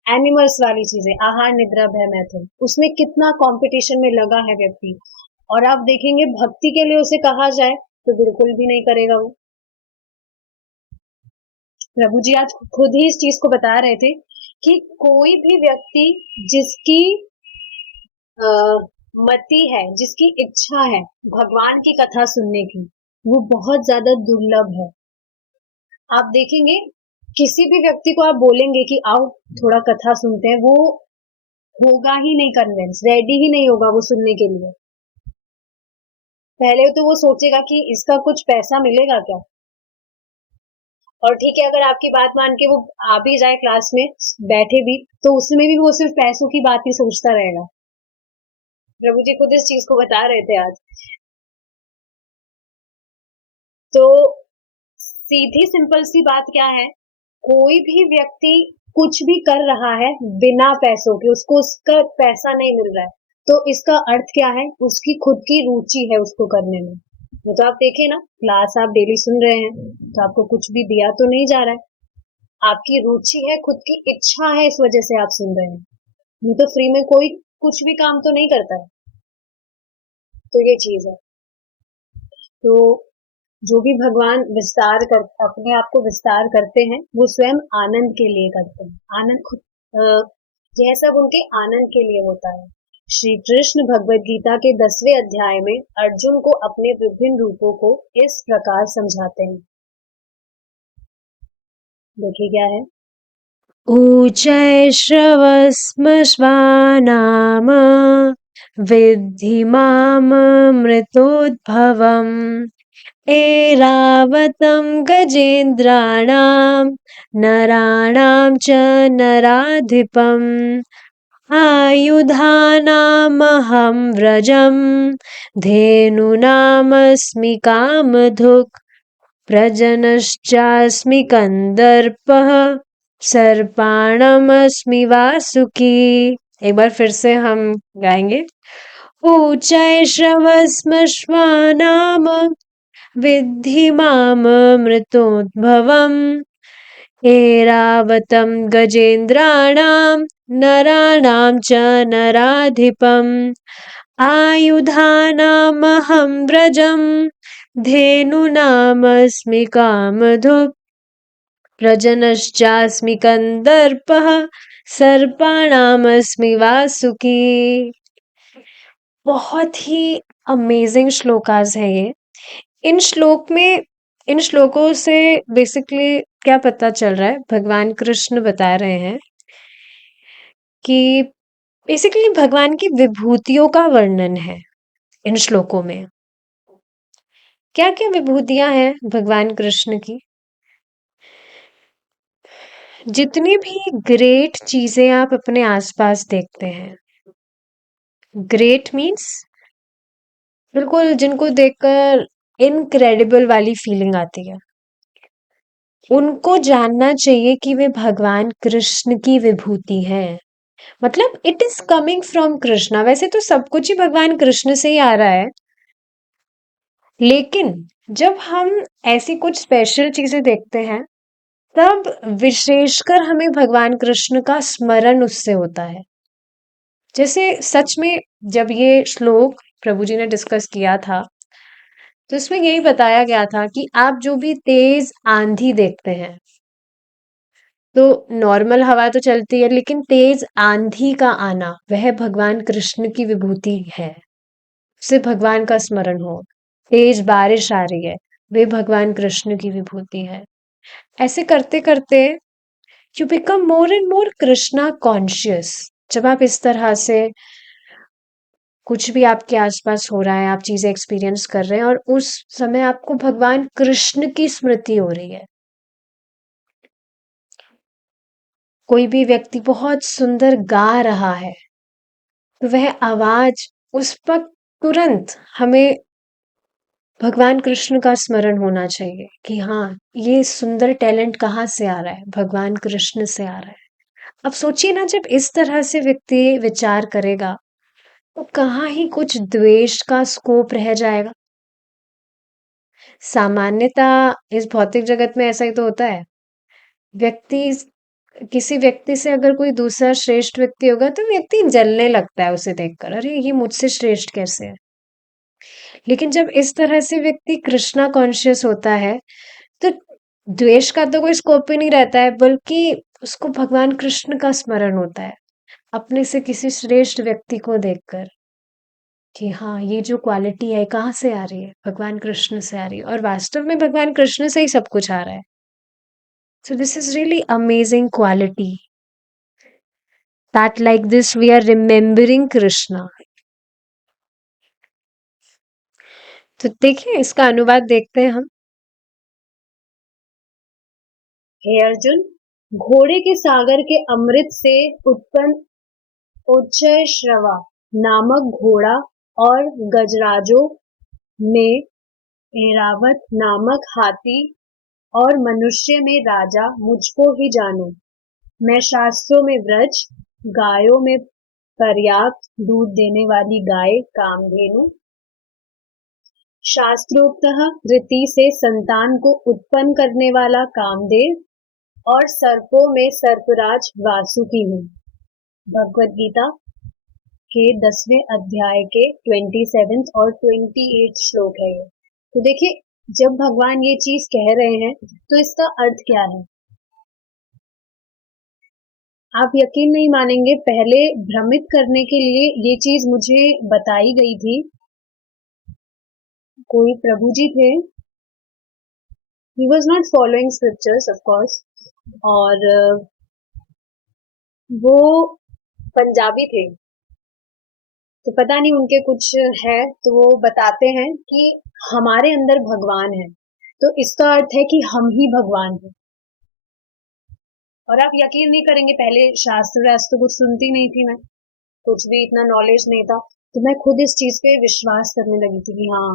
एनिमल्स वाली चीजें, आहार निद्रा भय मैथुन, उसमें कितना कंपटीशन में लगा है व्यक्ति। और आप देखेंगे भक्ति के लिए उसे कहा जाए तो बिल्कुल भी नहीं करेगा वो। प्रभु जी आज खुद ही इस चीज को बता रहे थे कि कोई भी व्यक्ति जिसकी अ, मति है, जिसकी इच्छा है भगवान की कथा सुनने की, वो बहुत ज्यादा दुर्लभ है। आप देखेंगे किसी भी व्यक्ति को आप बोलेंगे कि आओ थोड़ा कथा सुनते हैं, वो होगा ही नहीं कन्विंस, रेडी ही नहीं होगा वो सुनने के लिए। पहले तो वो सोचेगा कि इसका कुछ पैसा मिलेगा क्या। और ठीक है, अगर आपकी बात मान के वो आ भी जाए क्लास में, बैठे भी, तो उसमें भी वो सिर्फ पैसों की बात ही सोचता रहेगा। प्रभु जी खुद इस चीज को बता रहे थे आज। तो सीधी सिंपल सी बात क्या है, कोई भी व्यक्ति कुछ भी कर रहा है बिना पैसों के, उसको उसका पैसा नहीं मिल रहा है, तो इसका अर्थ क्या है, उसकी खुद की रुचि है उसको करने में। ये तो आप देखिए ना, क्लास आप डेली सुन रहे हैं तो आपको कुछ भी दिया तो नहीं जा रहा है। आपकी रुचि है, खुद की इच्छा है, इस वजह से आप सुन रहे हैं। नहीं तो फ्री में कोई कुछ भी काम तो नहीं करता है। तो ये चीज है। तो जो भी भगवान विस्तार कर अपने आप को विस्तार करते हैं, वो स्वयं आनंद के लिए करते हैं। आनंद खुद यह सब उनके आनंद के लिए होता है। श्री कृष्ण भगवद गीता के 10वें अध्याय में अर्जुन को अपने विभिन्न रूपों को इस प्रकार समझाते हैं। देखिए क्या है। ऊचै श्रवस्मश्वानाम विद्धि माममृतोद्भवम् एरावतं गजेन्द्राणां नराणां च नराधिपम् आयुधानामहं व्रजं धेनूनामस्मि कामधुक् प्रजनश्चास्मि कन्दर्पः सर्पाणमस्मि वासुकी। एक बार फिर से हम गाएंगे। ऊंचाई श्रवस्मश्वानाम विद्धि माममृतोद्भवम् एरावतं गजेन्द्राणां नराणां च नराधिपम् आयुधानामहं व्रजं धेनूनामस्मि कामधुक् प्रजनश्चास्मि कन्दर्पः सर्पाणामस्मि वासुकी। बहुत ही अमेजिंग श्लोकास है ये। इन श्लोक में इन श्लोकों से बेसिकली क्या पता चल रहा है, भगवान कृष्ण बता रहे हैं कि बेसिकली भगवान की विभूतियों का वर्णन है इन श्लोकों में। क्या क्या विभूतियां हैं भगवान कृष्ण की। जितनी भी ग्रेट चीजें आप अपने आसपास देखते हैं, ग्रेट मीन्स बिल्कुल जिनको देखकर इनक्रेडिबल वाली फीलिंग आती है, उनको जानना चाहिए कि वे भगवान कृष्ण की विभूति हैं। मतलब it is coming from Krishna. वैसे तो सब कुछ ही भगवान कृष्ण से ही आ रहा है, लेकिन जब हम ऐसी कुछ स्पेशल चीजें देखते हैं, तब विशेषकर हमें भगवान कृष्ण का स्मरण उससे होता है। जैसे सच में जब ये श्लोक प्रभु जी ने डिस्कस किया था, तो इसमें यही बताया गया था कि आप जो भी तेज आंधी देखते हैं, तो नॉर्मल हवा तो चलती है, लेकिन तेज आंधी का आना वह भगवान कृष्ण की विभूति है। उससे भगवान का स्मरण हो। तेज बारिश आ रही है, वे भगवान कृष्ण की विभूति है। ऐसे करते करते you become more and more Krishna conscious. जब आप इस तरह से कुछ भी आपके आसपास हो रहा है, आप चीजें एक्सपीरियंस कर रहे हैं और उस समय आपको भगवान कृष्ण की स्मृति हो रही है। कोई भी व्यक्ति बहुत सुंदर गा रहा है, तो वह आवाज उस वक्त तुरंत हमें भगवान कृष्ण का स्मरण होना चाहिए कि हाँ, ये सुंदर टैलेंट कहाँ से आ रहा है, भगवान कृष्ण से आ रहा है। अब सोचिए ना, जब इस तरह से व्यक्ति विचार करेगा तो कहाँ ही कुछ द्वेष का स्कोप रह जाएगा। सामान्यता इस भौतिक जगत में ऐसा ही तो होता है। व्यक्ति किसी व्यक्ति से अगर कोई दूसरा श्रेष्ठ व्यक्ति होगा तो व्यक्ति जलने लगता है उसे देखकर, अरे ये मुझसे श्रेष्ठ कैसे है। लेकिन जब इस तरह से व्यक्ति कृष्णा कॉन्शियस होता है तो द्वेष का तो कोई स्कोप ही नहीं रहता है, बल्कि उसको भगवान कृष्ण का स्मरण होता है अपने से किसी श्रेष्ठ व्यक्ति को देखकर कि हाँ, ये जो क्वालिटी है कहाँ से आ रही है, भगवान कृष्ण से आ रही है, और वास्तव में भगवान कृष्ण से ही सब कुछ आ रहा है। So this is really amazing quality that like this we are remembering Krishna. तो देखिए इसका अनुवाद देखते हैं हम। हे अर्जुन, घोड़े के सागर के अमृत से उत्पन्न उच्चय श्रवा नामक घोड़ा और गजराजों में ऐरावत नामक हाथी और मनुष्य में राजा मुझको ही जानो। मैं शास्त्रों में व्रज, गायों में पर्याप्त दूध देने वाली गाय कामधेनु, शास्त्रोक्त रीति से संतान को उत्पन्न करने वाला कामदेव और सर्पों में सर्पराज वासुकी हूँ। भगवद गीता के 10वें अध्याय के 27 और 28 श्लोक है ये। तो देखिए, जब भगवान ये चीज कह रहे हैं तो इसका अर्थ क्या है। आप यकीन नहीं मानेंगे, पहले भ्रमित करने के लिए ये चीज मुझे बताई गई थी। कोई प्रभु जी थे, he was not following scriptures of course, और वो पंजाबी थे। तो पता नहीं उनके कुछ है, तो वो बताते हैं कि हमारे अंदर भगवान है, तो इसका अर्थ है कि हम ही भगवान हैं। और आप यकीन नहीं करेंगे, पहले शास्त्र वास्त्र कुछ सुनती नहीं थी मैं, कुछ भी इतना नॉलेज नहीं था, तो मैं खुद इस चीज पे विश्वास करने लगी थी कि हाँ,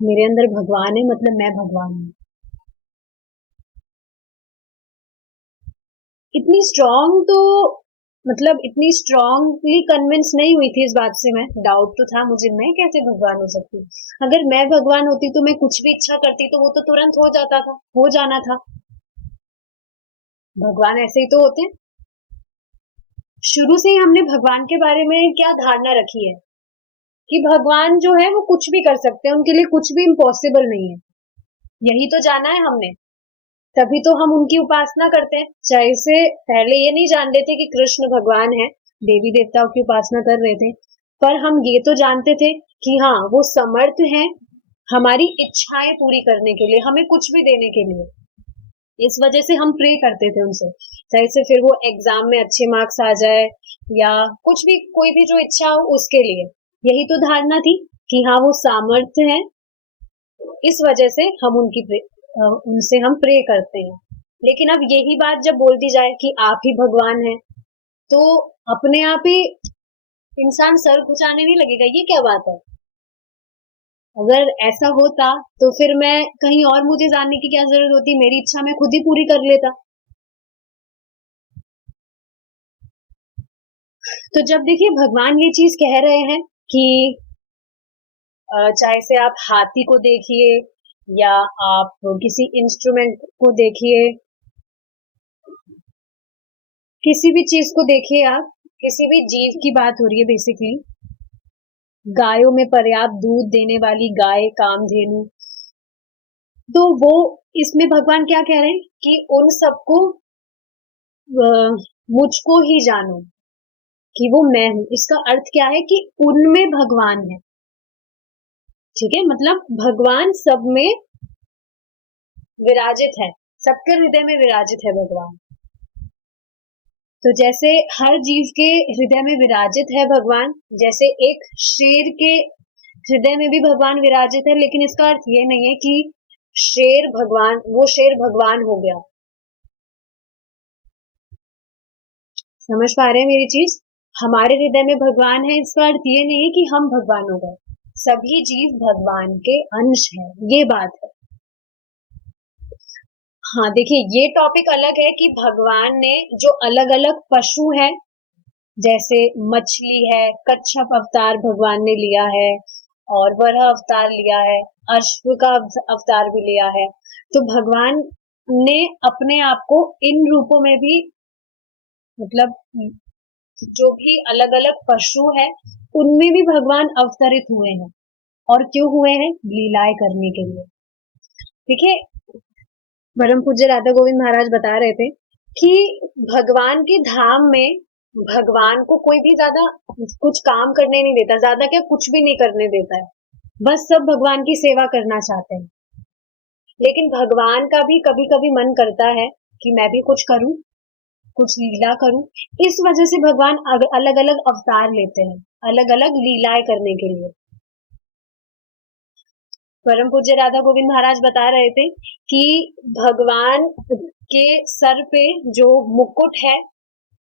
मेरे अंदर भगवान है, मतलब मैं भगवान हूँ। इतनी स्ट्रांग तो मतलब इतनी स्ट्रांगली कन्विंस नहीं हुई थी इस बात से मैं। डाउट तो था मुझे, मैं कैसे भगवान हो सकती हूँ। अगर मैं भगवान होती तो मैं कुछ भी इच्छा करती तो वो तो तुरंत हो जाता था, हो जाना था। भगवान ऐसे ही तो होते हैं। शुरू से ही हमने भगवान के बारे में क्या धारणा रखी है कि भगवान जो है वो कुछ भी कर सकते हैं, उनके लिए कुछ भी इम्पॉसिबल नहीं है। यही तो जाना है हमने, तभी तो हम उनकी उपासना करते हैं। चाहे से पहले ये नहीं जानते थे कि कृष्ण भगवान है, देवी देवताओं की उपासना कर रहे थे, पर हम ये तो जानते थे कि हाँ, वो समर्थ हैं हमारी इच्छाएं पूरी करने के लिए, हमें कुछ भी देने के लिए। इस वजह से हम प्रे करते थे उनसे, चाहे से फिर वो एग्जाम में अच्छे मार्क्स आ जाए या कुछ भी, कोई भी जो इच्छा हो उसके लिए। यही तो धारणा थी कि हाँ, वो सामर्थ्य है, इस वजह से हम उनसे हम प्रे करते हैं। लेकिन अब यही बात जब बोल दी जाए कि आप ही भगवान हैं, तो अपने आप ही इंसान सर खुजाने नहीं लगेगा, ये क्या बात है। अगर ऐसा होता तो फिर मैं कहीं और, मुझे जानने की क्या जरूरत होती, मेरी इच्छा मैं खुद ही पूरी कर लेता। तो जब देखिए भगवान ये चीज कह रहे हैं कि चाहे से आप हाथी को देखिए या आप किसी इंस्ट्रूमेंट को देखिए, किसी भी चीज को देखिए, आप किसी भी जीव की बात हो रही है बेसिकली, गायों में पर्याप्त दूध देने वाली गाय कामधेनु, तो वो इसमें भगवान क्या कह रहे हैं कि उन सबको मुझको ही जानो कि वो मैं हूँ, इसका अर्थ क्या है कि उनमें भगवान है। ठीक है, मतलब भगवान सब में विराजित है, सबके हृदय में विराजित है भगवान। तो जैसे हर जीव के हृदय में विराजित है भगवान, जैसे एक शेर के हृदय में भी भगवान विराजित है, लेकिन इसका अर्थ ये नहीं है कि वो शेर भगवान हो गया। समझ पा रहे हैं मेरी चीज? हमारे हृदय में भगवान है, इसका अर्थ ये नहीं है कि हम भगवान हो गए। सभी जीव भगवान के अंश हैं, ये बात है। हाँ, देखिए ये टॉपिक अलग है कि भगवान ने जो अलग अलग पशु है, जैसे मछली है, कच्छप अवतार भगवान ने लिया है, और वराह अवतार लिया है, अश्व का अवतार भी लिया है। तो भगवान ने अपने आप को इन रूपों में भी, मतलब जो भी अलग अलग पशु है उनमें भी भगवान अवतरित हुए हैं। और क्यों हुए हैं? लीलाएं करने के लिए। ठीक है, परम पूज्य राधा गोविंद महाराज बता रहे थे कि भगवान के धाम में भगवान को कोई भी ज्यादा कुछ काम करने नहीं देता, ज्यादा क्या कुछ भी नहीं करने देता है, बस सब भगवान की सेवा करना चाहते हैं। लेकिन भगवान का भी कभी कभी मन करता है कि मैं भी कुछ करूं, कुछ लीला करूं। इस वजह से भगवान अलग अलग अवतार लेते हैं, अलग अलग लीलाएं करने के लिए। परम पूज्य राधा गोविंद महाराज बता रहे थे कि भगवान के सर पे जो मुकुट है,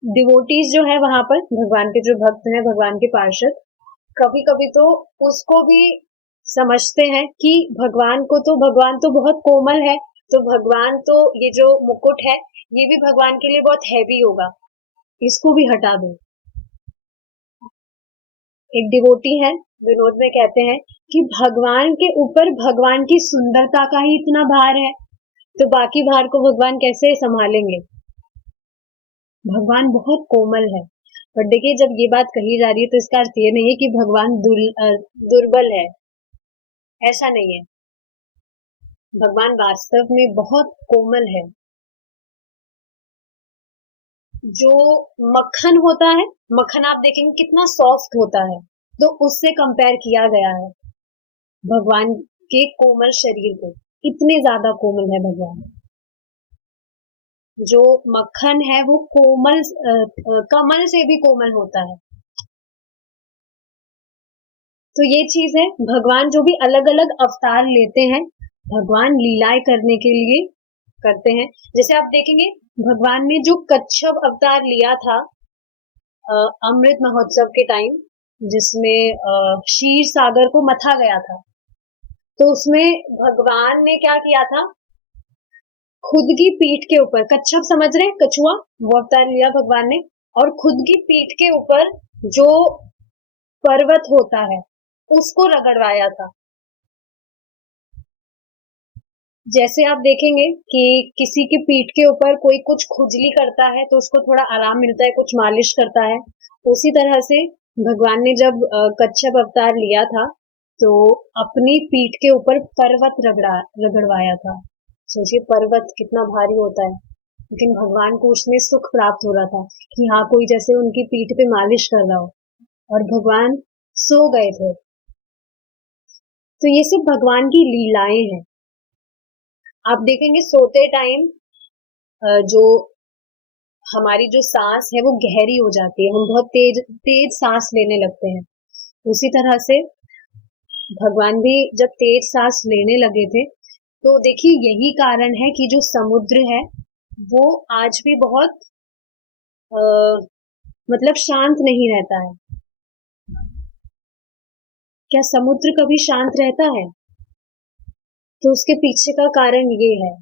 डिवोटीज जो है वहां पर, भगवान के जो भक्त हैं, भगवान के पार्षद, कभी कभी तो उसको भी समझते हैं कि भगवान तो बहुत कोमल है, तो भगवान तो ये जो मुकुट है ये भी भगवान के लिए बहुत हैवी होगा, इसको भी हटा दो। एक डिवोटी है, विनोद में कहते हैं कि भगवान के ऊपर भगवान की सुंदरता का ही इतना भार है, तो बाकी भार को भगवान कैसे संभालेंगे? भगवान बहुत कोमल है। पर देखिए, जब ये बात कही जा रही है तो इसका अर्थ ये नहीं है कि भगवान दुर्बल है, ऐसा नहीं है। भगवान वास्तव में बहुत कोमल है। जो मक्खन होता है, मक्खन आप देखेंगे कितना सॉफ्ट होता है, तो उससे कंपेयर किया गया है भगवान के कोमल शरीर को। इतने ज्यादा कोमल है भगवान। जो मक्खन है वो कमल से भी कोमल होता है। तो ये चीज है, भगवान जो भी अलग अलग अवतार लेते हैं, भगवान लीलाएं करने के लिए करते हैं। जैसे आप देखेंगे, भगवान ने जो कच्छप अवतार लिया था अमृत महोत्सव के टाइम, जिसमें क्षीर सागर को मथा गया था, तो उसमें भगवान ने क्या किया था, खुद की पीठ के ऊपर, कच्छप समझ रहे हैं, कछुआ, वो अवतार लिया भगवान ने, और खुद की पीठ के ऊपर जो पर्वत होता है उसको रगड़वाया था। जैसे आप देखेंगे कि किसी की पीठ के ऊपर कोई कुछ खुजली करता है तो उसको थोड़ा आराम मिलता है, कुछ मालिश करता है, उसी तरह से भगवान ने जब कच्छप अवतार लिया था तो अपनी पीठ के ऊपर पर्वत रगड़वाया था। सोचिए, पर्वत कितना भारी होता है, लेकिन भगवान को उसमें सुख प्राप्त हो रहा था कि हाँ, कोई जैसे उनकी पीठ पे मालिश कर रहा हो, और भगवान सो गए थे। तो ये सब भगवान की लीलाएं हैं। आप देखेंगे सोते टाइम जो हमारी जो सांस है वो गहरी हो जाती है, हम बहुत तेज तेज सांस लेने लगते हैं। उसी तरह से भगवान भी जब तेज सांस लेने लगे थे, तो देखिए यही कारण है कि जो समुद्र है वो आज भी बहुत मतलब शांत नहीं रहता है। क्या समुद्र कभी शांत रहता है? तो उसके पीछे का कारण ये है।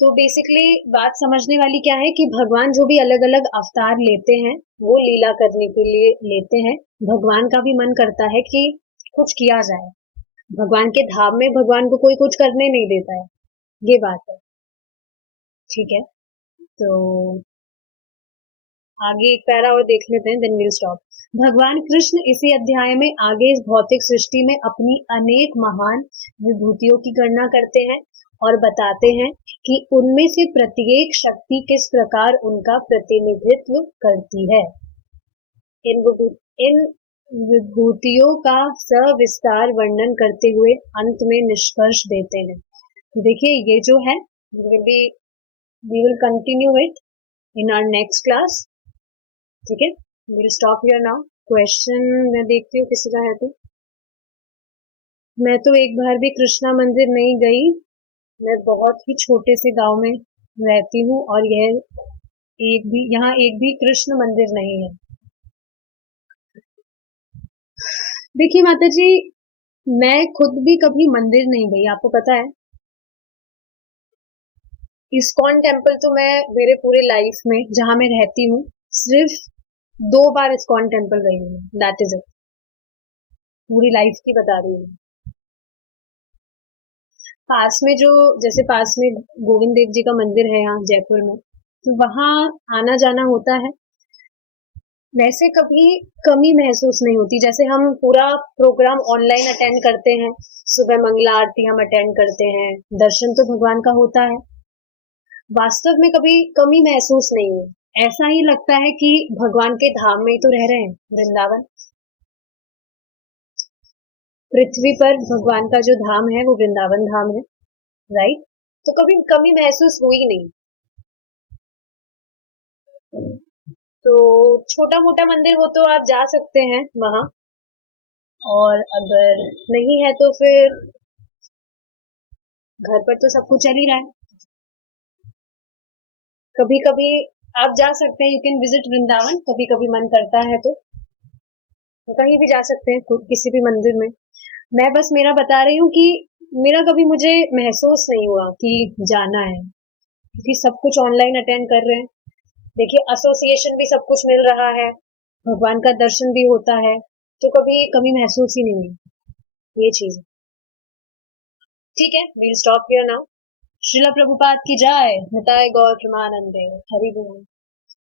तो बेसिकली बात समझने वाली क्या है कि भगवान जो भी अलग अलग अवतार लेते हैं वो लीला करने के लिए लेते हैं। भगवान का भी मन करता है कि कुछ किया जाए। भगवान के धाम में भगवान को कोई कुछ करने नहीं देता है, ये बात है। ठीक है, तो आगे एक पैरा और देख लेते हैं, देन विल स्टॉप। भगवान कृष्ण इसी अध्याय में आगे इस भौतिक सृष्टि में अपनी अनेक महान विभूतियों की गणना करते हैं और बताते हैं कि उनमें से प्रत्येक शक्ति किस प्रकार उनका प्रतिनिधित्व करती है। इन विभूतियों का सविस्तार वर्णन करते हुए अंत में निष्कर्ष देते हैं। तो देखिए ये जो है we will continue it in our next class. ठीक है, we'll stop here now. Question मैं देखती हूँ किसी का है तो। मैं तो एक बार भी कृष्णा मंदिर नहीं गई, मैं बहुत ही छोटे से गांव में रहती हूँ और यहाँ एक भी कृष्ण मंदिर नहीं है। देखिए माता जी, मैं खुद भी कभी मंदिर नहीं गई, आपको पता है। इस्कॉन टेम्पल तो मैं मेरे पूरे लाइफ में जहां मैं रहती हूँ सिर्फ 2 बार इस्कॉन टेम्पल गई हूँ, दैट इज इट। पूरी लाइफ की बता रही हूँ। पास में जैसे पास में गोविंद देव जी का मंदिर है यहाँ जयपुर में, तो वहां आना जाना होता है। वैसे कभी कमी महसूस नहीं होती। जैसे हम पूरा प्रोग्राम ऑनलाइन अटेंड करते हैं, सुबह मंगला आरती हम अटेंड करते हैं, दर्शन तो भगवान का होता है। वास्तव में कभी कमी महसूस नहीं हुई। ऐसा ही लगता है कि भगवान के धाम में ही तो रह रहे हैं, वृंदावन। पृथ्वी पर भगवान का जो धाम है वो वृंदावन धाम है, राइट। तो कभी कमी महसूस हुई नहीं। तो छोटा मोटा मंदिर हो तो आप जा सकते हैं वहां, और अगर नहीं है तो फिर घर पर तो सब कुछ चल ही रहा है। कभी कभी आप जा सकते हैं, यू कैन विजिट वृंदावन, कभी कभी मन करता है तो कहीं भी जा सकते हैं, किसी भी मंदिर में। मैं बस मेरा बता रही हूँ कि मेरा कभी मुझे महसूस नहीं हुआ कि जाना है, क्योंकि सब कुछ ऑनलाइन अटेंड कर रहे हैं। देखिए एसोसिएशन भी सब कुछ मिल रहा है, भगवान का दर्शन भी होता है, तो कभी कमी महसूस ही नहीं हुई ये चीज। ठीक है, we'll stop here now. Srila Prabhupada की जय, निताय गौर प्रेमानंदे, हरि बोल।